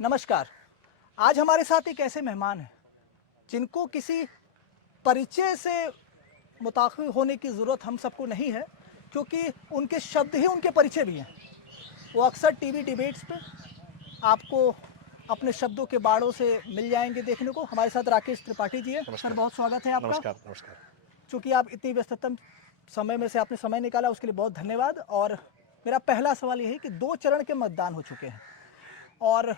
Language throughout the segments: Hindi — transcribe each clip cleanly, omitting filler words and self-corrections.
नमस्कार। आज हमारे साथ एक ऐसे मेहमान हैं जिनको किसी परिचय से मुताक़िब होने की ज़रूरत हम सबको नहीं है, क्योंकि उनके शब्द ही उनके परिचय भी हैं। वो अक्सर टीवी डिबेट्स पे आपको अपने शब्दों के बाड़ों से मिल जाएंगे देखने को। हमारे साथ राकेश त्रिपाठी जी है। सर, नमस्कार। बहुत स्वागत है आपका। नमस्कार, नमस्कार। चूँकि आप इतनी व्यस्ततम समय में से आपने समय निकाला, उसके लिए बहुत धन्यवाद। और मेरा पहला सवाल ये है कि 2 चरण के मतदान हो चुके हैं और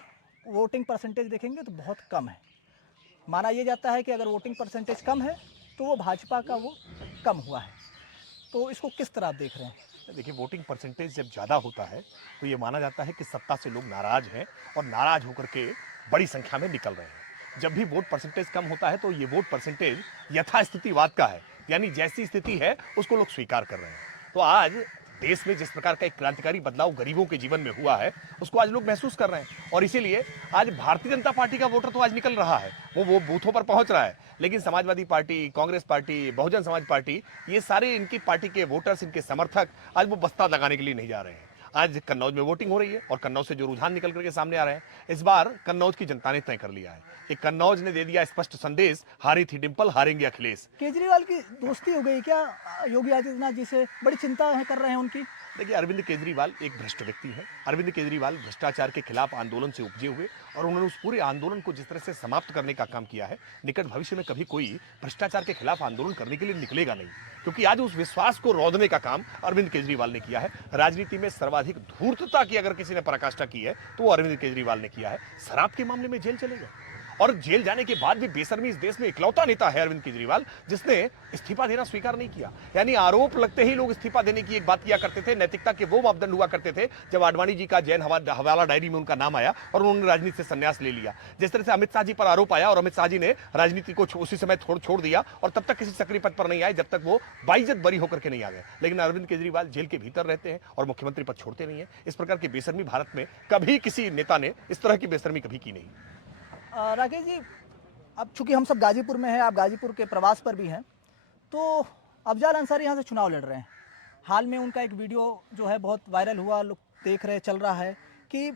वोटिंग परसेंटेज देखेंगे तो बहुत कम है। माना यह जाता है कि अगर वोटिंग परसेंटेज कम है तो वो भाजपा का वो कम हुआ है। तो इसको किस तरह आप देख रहे हैं? देखिए, वोटिंग परसेंटेज जब ज़्यादा होता है तो ये माना जाता है कि सत्ता से लोग नाराज़ हैं और नाराज़ होकर के बड़ी संख्या में निकल रहे हैं। जब भी वोट परसेंटेज कम होता है तो ये वोट परसेंटेज यथास्थितिवाद का है, यानी जैसी स्थिति है उसको लोग स्वीकार कर रहे हैं। तो आज देश में जिस प्रकार का एक क्रांतिकारी बदलाव गरीबों के जीवन में हुआ है उसको आज लोग महसूस कर रहे हैं, और इसीलिए आज भारतीय जनता पार्टी का वोटर तो आज निकल रहा है, वो बूथों पर पहुंच रहा है। लेकिन Samajwadi party, Congress party, Bahujan Samaj party, ये सारे इनकी पार्टी के वोटर्स, इनके समर्थक आज वो बस्ता लगाने के लिए नहीं जा रहे हैं। आज कन्नौज में वोटिंग हो रही है और कन्नौज से जो रुझान निकल करके सामने आ रहे हैं, इस बार कन्नौज की जनता ने तय कर लिया है कि कन्नौज ने दे दिया स्पष्ट संदेश, हारी थी डिंपल, हारेंगे अखिलेश। केजरीवाल की दोस्ती हो गई क्या योगी आदित्यनाथ जी से? बड़ी चिंता है कर रहे हैं उनकी। देखिए, अरविंद केजरीवाल एक भ्रष्ट व्यक्ति है। अरविंद केजरीवाल भ्रष्टाचार के खिलाफ आंदोलन से उपजे हुए, और उन्होंने उस पूरे आंदोलन को जिस तरह से समाप्त करने का काम किया है, निकट भविष्य में कभी कोई भ्रष्टाचार के खिलाफ आंदोलन करने के लिए निकलेगा नहीं, क्योंकि आज उस विश्वास को रौंदने का काम अरविंद केजरीवाल ने किया है। राजनीति में सर्वाधिक धूर्तता की अगर किसी ने पराकाष्ठा की है तो वो अरविंद केजरीवाल ने किया है। शराब के मामले में जेल चलेगा, और जेल जाने के बाद भी बेशर्मी इस देश में इकलौता नेता है अरविंद केजरीवाल जिसने इस्तीफा देना स्वीकार नहीं किया। यानी आरोप लगते ही लोग इस्तीफा देने की एक बात किया करते थे। नैतिकता के वो मापदंड हुआ करते थे जब आडवाणी जी का जैन हवाला डायरी में उनका नाम आया और उन्होंने राजनीति से संन्यास ले लिया। जिस तरह से अमित शाह जी पर आरोप आया और अमित शाह जी ने राजनीति को उसी समय छोड़ दिया और तब तक किसी सक्रिय पद पर नहीं आए जब तक वो बाइज्जत बरी होकर के नहीं आ गए। लेकिन अरविंद केजरीवाल जेल के भीतर रहते हैं और मुख्यमंत्री पद छोड़ते नहीं है। इस प्रकार की बेशर्मी भारत में कभी किसी नेता ने इस तरह की बेशर्मी कभी की नहीं। राकेश जी, अब चूंकि हम सब गाजीपुर में हैं, आप गाजीपुर के प्रवास पर भी हैं, तो अफजाल अंसारी यहाँ से चुनाव लड़ रहे हैं। हाल में उनका एक वीडियो जो है बहुत वायरल हुआ, लोग देख रहे, चल रहा है कि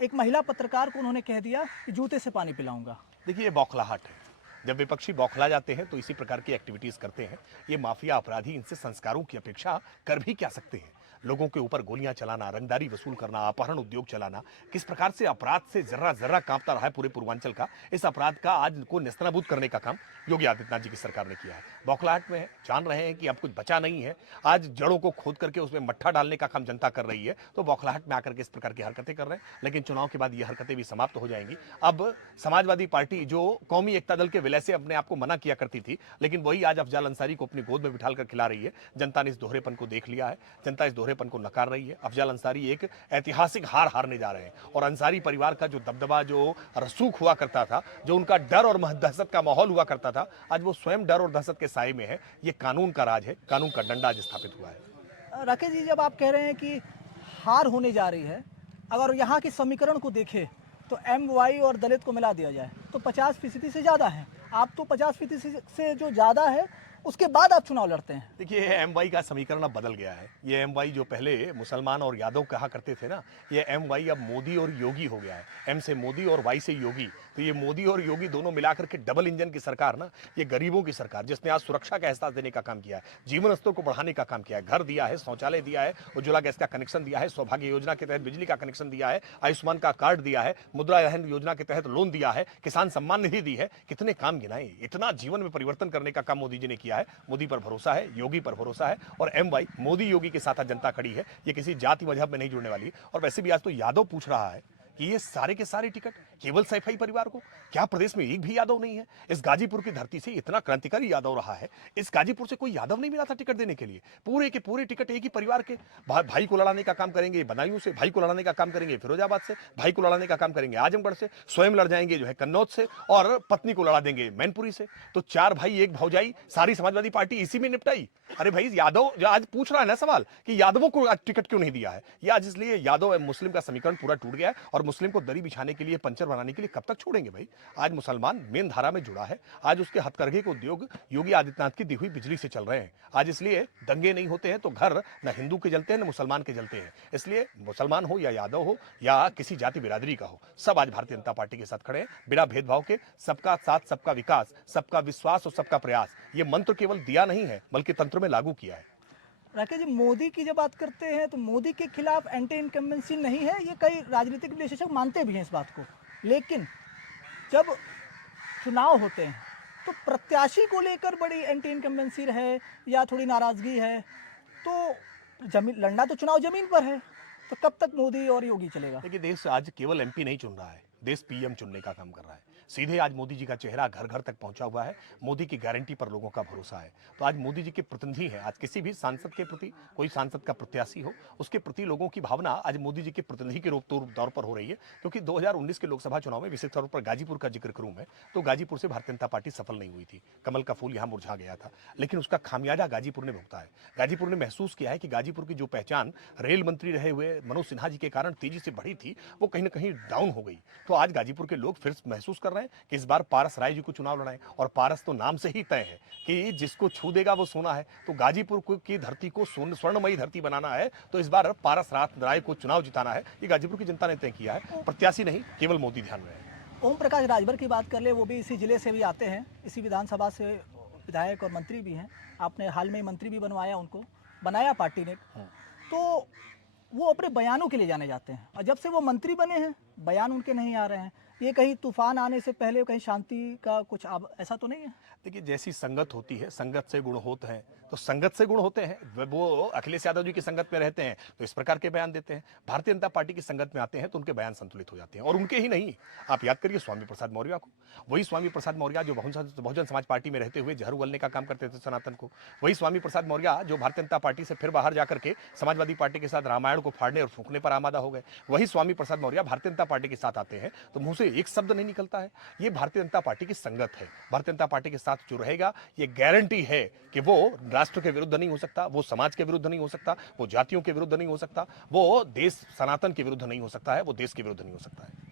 एक महिला पत्रकार को उन्होंने कह दिया कि जूते से पानी पिलाऊंगा। देखिए, ये बौखलाहट है। जब विपक्षी बौखला जाते हैं तो इसी प्रकार की एक्टिविटीज करते हैं। ये माफिया अपराधी इनसे संस्कारों की अपेक्षा कर भी क्या सकते हैं? लोगों के ऊपर गोलियां चलाना, रंगदारी वसूल करना, अपहरण उद्योग चलाना, किस प्रकार से अपराध से जर्रा जर्रा कांपता रहा है पूरे पूर्वांचल का, इस अपराध का आज को नेस्तनाबूद करने का काम योगी आदित्यनाथ जी की सरकार ने किया है। बौखलाहट में है, जान रहे हैं कि अब कुछ बचा नहीं है। आज जड़ों को खोद करके उसमें मट्ठा डालने का काम जनता कर रही है, तो बौखलाहट में आकर के इस प्रकार की हरकतें कर रहे हैं। लेकिन चुनाव के बाद ये हरकतें भी समाप्त हो जाएंगी। अब समाजवादी पार्टी जो कौमी एकता दल के विलय से अपने आप को मना किया करती थी, लेकिन वही आज अफजाल अंसारी को अपनी गोद में बिठाल कर खिला रही है। जनता ने इस दोहरेपन को देख लिया है, जनता इस दोहरेपन को नकार रही है। अफजाल अंसारी एक ऐतिहासिक हार हारने जा रहे हैं, और अंसारी परिवार का जो दबदबा, जो रसूख हुआ करता था, जो उनका डर और दहशत का माहौल हुआ करता था, आज वो स्वयं डर और दहशत के साए में है। ये कानून का राज है, कानून का डंडा आज स्थापित हुआ है। राकेश जी, जब आप कह रहे हैं कि हार होने जा रही है, अगर यहाँ के समीकरण को देखें तो MY और दलित को मिला दिया जाए तो 50% से ज़्यादा है। आप तो 50% से जो ज़्यादा है उसके बाद आप चुनाव लड़ते हैं। देखिए, MY का समीकरण अब बदल गया है। ये MY जो पहले मुसलमान और यादव कहा करते थे ना, ये MY अब मोदी और योगी हो गया है। M से मोदी और Y से योगी। तो ये मोदी और योगी दोनों मिलाकर के डबल इंजन की सरकार ना, ये गरीबों की सरकार, जिसने आज सुरक्षा का एहसास देने का काम किया है, जीवन स्तर को बढ़ाने का काम किया है, घर दिया है, शौचालय दिया है, उज्ज्वला गैस का कनेक्शन दिया है, सौभाग्य योजना के तहत बिजली का कनेक्शन दिया है, आयुष्मान का कार्ड दिया है, मुद्रा योजना के तहत लोन दिया है, किसान सम्मान निधि दी है। कितने काम गिनाए। इतना जीवन में परिवर्तन करने का काम मोदी जी ने किया है। मोदी पर भरोसा है, योगी पर भरोसा है, और MY मोदी योगी के साथ जनता खड़ी है। ये किसी जाति मजहब में नहीं जुड़ने वाली। और वैसे भी आज तो यादव पूछ रहा है कि ये सारे के सारे टिकट केवल सैफई परिवार को, क्या प्रदेश में एक भी यादव नहीं है? इस गाजीपुर की धरती से इतना क्रांतिकारी यादव रहा है, इस गाजीपुर से कोई यादव नहीं मिला था टिकट देने के लिए। पूरे के पूरे टिकट एक ही परिवार के। भाई को लड़ाने का काम करेंगे बदायूं से, भाई को लड़ाने का काम करेंगे फिरोजाबाद से, भाई को लड़ाने का काम करेंगे आजमगढ़ से, स्वयं लड़ जाएंगे जो है कन्नौज से, और पत्नी को लड़ा देंगे मैनपुरी से। तो 4 भाई 1 भौजाई, सारी समाजवादी पार्टी इसी में निपटाई। अरे भाई, यादव जो आज पूछ रहा है ना सवाल कि यादवों को टिकट क्यों नहीं दिया है, ये आज इसलिए यादव मुस्लिम का समीकरण पूरा टूट गया है, और मुस्लिम को दरी बिछाने के लिए पंचर बनाने के लिए कब तक छोड़ेंगे भाई? आज मुसलमान मेन धारा में जुड़ा है, आज उसके हथकरघे के उद्योग योगी आदित्यनाथ की दी हुई बिजली से चल रहे हैं। आज इसलिए दंगे नहीं होते हैं तो घर न हिंदू के जलते हैं न मुसलमान के जलते हैं। इसलिए मुसलमान हो या यादव हो या किसी जाति बिरादरी का हो, सब आज भारतीय जनता पार्टी के साथ खड़े हैं बिना भेदभाव के। सबका साथ, सबका विकास, सबका विश्वास और सबका प्रयास, ये मंत्र केवल दिया नहीं है बल्कि तंत्र में लागू किया है। राकेश जी, मोदी की जब बात करते हैं तो मोदी के खिलाफ एंटी इनकम्बेंसी नहीं है, ये कई राजनीतिक विश्लेषक मानते भी हैं इस बात को। लेकिन जब चुनाव होते हैं तो प्रत्याशी को लेकर बड़ी एंटी इनकम्बेंसी है या थोड़ी नाराजगी है, तो जमीन लड़ना तो चुनाव जमीन पर है, तो कब तक मोदी और योगी चलेगा? देखिए, देश आज केवल एमपी नहीं चुन रहा है, देश पीएम चुनने का काम कर रहा है। सीधे आज मोदी जी का चेहरा घर घर तक पहुंचा हुआ है। मोदी की गारंटी पर लोगों का भरोसा है। तो आज मोदी जी के प्रतिनिधि हैं। आज किसी भी सांसद के प्रति, कोई सांसद का प्रत्याशी हो, उसके प्रति लोगों की भावना आज मोदी जी के प्रतिनिधि के रूप तौर पर हो रही है। क्योंकि 2019 के लोकसभा चुनाव में विशेष तौर पर गाजीपुर का जिक्र करूं मैं, तो गाजीपुर से भारतीय जनता पार्टी सफल नहीं हुई थी। कमल का फूल यहां मुरझा गया था, लेकिन उसका खामियाजा गाजीपुर ने भुगता है। गाजीपुर ने महसूस किया है कि गाजीपुर की जो पहचान रेल मंत्री रहे हुए मनोज सिन्हा जी के कारण तेजी से बढ़ी थी, वो कहीं ना कहीं डाउन हो गई। तो आज गाजीपुर के लोग फिर महसूस कर रहे हैं कि इस बार पारस राय जी को चुनाव लड़ाएं, और पारस तो नाम से ही तय है कि जिसको छू देगा वो सोना है। तो गाजीपुर की धरती को स्वर्णमयी धरती बनाना है, तो इस बार पारस राय को चुनाव जिताना है। ये गाजीपुर की जनता ने तय किया है, प्रत्याशी नहीं, केवल मोदी ध्यान में है। ओम प्रकाश राजभर की बात कर ले, वो भी इसी जिले से भी आते हैं, इसी विधानसभा से विधायक और मंत्री भी हैं। आपने हाल में मंत्री भी बनवाया, उनको बनाया पार्टी ने। तो वो अपने बयानों के लिए जाने जाते हैं, और जब से वो मंत्री बने हैं बयान उनके नहीं आ रहे हैं। ये कहीं तूफान आने से पहले कहीं शांति का कुछ ऐसा तो नहीं है? देखिए, जैसी संगत होती है, संगत से गुण होते हैं, तो संगत से गुण होते हैं। वो अखिलेश यादव जी की संगत में रहते हैं तो इस प्रकार के बयान देते हैं। भारतीय जनता पार्टी की संगत में आते हैं तो उनके बयान संतुलित हो जाते हैं। और उनके ही नहीं, आप याद करिए स्वामी प्रसाद मौर्य को। वही स्वामी प्रसाद मौर्य जो बहुजन समाज पार्टी में रहते हुए जहर उगलने का काम करते थे सनातन को। वही स्वामी प्रसाद मौर्य जो भारतीय जनता पार्टी से फिर बाहर जाकर के समाजवादी पार्टी के साथ रामायण को फाड़ने और फूंकने पर आमादा हो गए। वही स्वामी प्रसाद मौर्य भारतीय जनता पार्टी के साथ आते हैं तो मुंह से एक शब्द नहीं निकलता है। ये भारतीय जनता पार्टी की संगत है। भारतीय जनता पार्टी के साथ जो रहेगा, ये गारंटी है कि वो राष्ट्र के विरुद्ध नहीं हो सकता, वो समाज के विरुद्ध नहीं हो सकता, वो जातियों के विरुद्ध नहीं हो सकता, वो देश सनातन के विरुद्ध नहीं हो सकता है, वो देश के विरुद्ध नहीं हो सकता है।